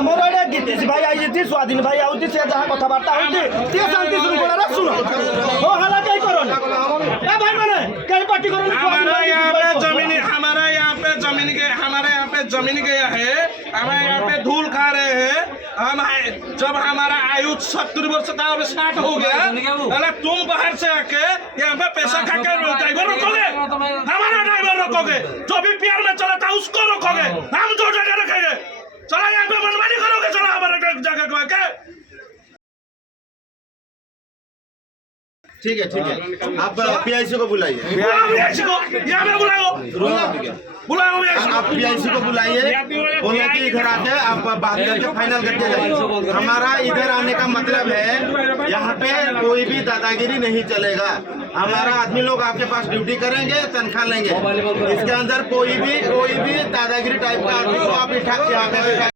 ଆମର ଏଇଟା ଗୀତିଶ ଭାଇ ଆଇଛି ସ୍ୱାଧୀନ ଭାଇ ଆଉଛି ସେ ଯାହା କଥାବାର୍ତ୍ତା ହଉଛି ଟିକେ ଶାନ୍ତି ଶୃଙ୍ଖଳାରେ ଶୁଣ हो हला कहीं करो ना भाई मैंने कहीं पार्टी करो हमारा यहाँ पे जमीन गया है, हमारे यहाँ पे धूल खा रहे हैं। हम जब हमारा आयु 70 वर्ष का अब स्टार्ट हो गया, अरे तुम बाहर से आके यहाँ पे पैसा खा के ड्राइवर रोकोगे, हमारा ड्राइवर रोकोगे, जो भी प्यार में चला था उसको रोकोगे, हम जो जगह रखेंगे। चला यहाँ पे मनमानी करोगे, चला हमारे जगह को आके। ठीक है आप पीआईसी को बुलाइए, पीआईसी को यहाँ पे बुलाओ, आप पीआईसी को बुलाइए, बोलो कि इधर आके आप बात करके फाइनल करके जाइए। हमारा इधर आने का मतलब है यहाँ पे कोई भी दादागिरी नहीं चलेगा। हमारा आदमी लोग आपके पास ड्यूटी करेंगे, तनख्वाह लेंगे। इसके अंदर कोई भी दादागिरी टाइप का आदमी को आप यहाँ पे